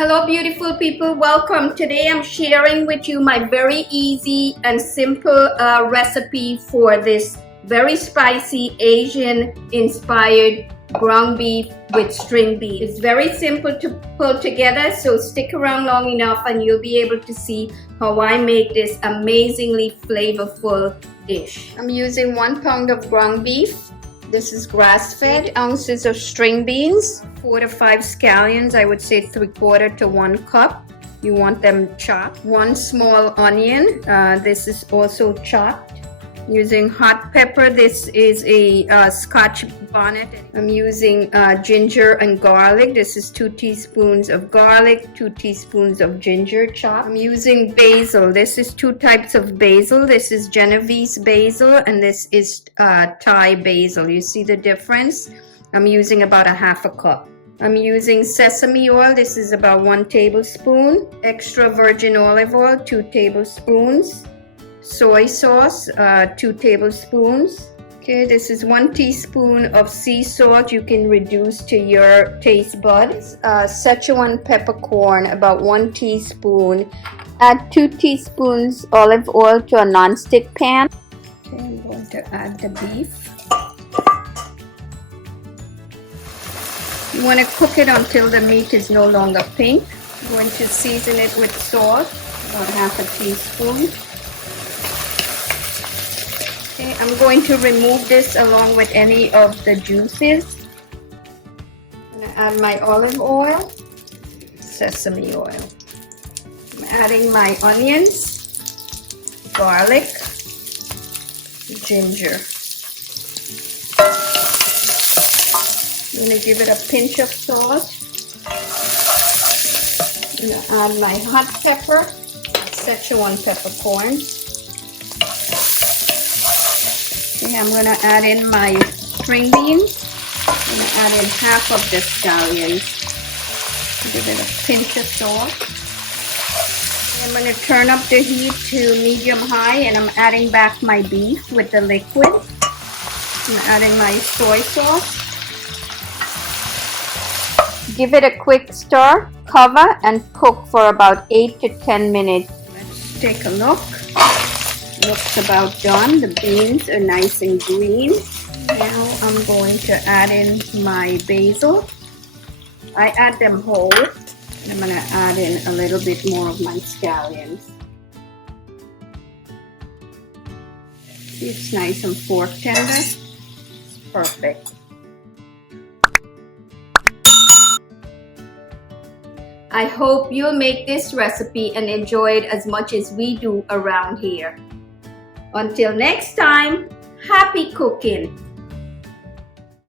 Hello beautiful people, welcome. Today I'm sharing with you my very easy and simple recipe for this very spicy Asian inspired ground beef with string beans. It's very simple to pull together, so stick around long enough and you'll be able to see how I make this amazingly flavorful dish. I'm using 1 pound of ground beef. This is grass-fed. Ounces of string beans, 4 to 5 scallions, I would say 3/4 to 1 cup. You want them chopped. 1 small onion, this is also chopped. Using hot pepper, this is a Scotch bonnet. I'm using ginger and garlic. This is 2 teaspoons of garlic, 2 teaspoons of ginger chopped. I'm using basil. This is 2 types of basil. This is Genovese basil and this is Thai basil. You see the difference? I'm using about 1/2 cup. I'm using sesame oil. This is about 1 tablespoon. Extra virgin olive oil, 2 tablespoons. Soy sauce, 2 tablespoons. Okay, this is 1 teaspoon of sea salt. You can reduce to your taste buds. Szechuan peppercorn, about 1 teaspoon. Add 2 teaspoons olive oil to a non-stick pan. Okay, I'm going to add the beef. You want to cook it until the meat is no longer pink. I'm going to season it with salt, about 1/2 teaspoon. Okay, I'm going to remove this along with any of the juices. I'm going to add my olive oil, sesame oil. I'm adding my onions, garlic, ginger. I'm going to give it a pinch of salt. I'm going to add my hot pepper, Szechuan peppercorn. Okay, I'm going to add in my string beans. I'm going to add in 1/2 of the scallions. Give it a pinch of salt. I'm going to turn up the heat to medium-high and I'm adding back my beef with the liquid. I'm adding my soy sauce. Give it a quick stir, cover, and cook for about 8 to 10 minutes. Let's take a look. Looks about done. The beans are nice and green. Now I'm going to add in my basil. I add them whole. I'm going to add in a little bit more of my scallions. See, it's nice and fork tender. Perfect. I hope you'll make this recipe and enjoy it as much as we do around here. Until next time, happy cooking!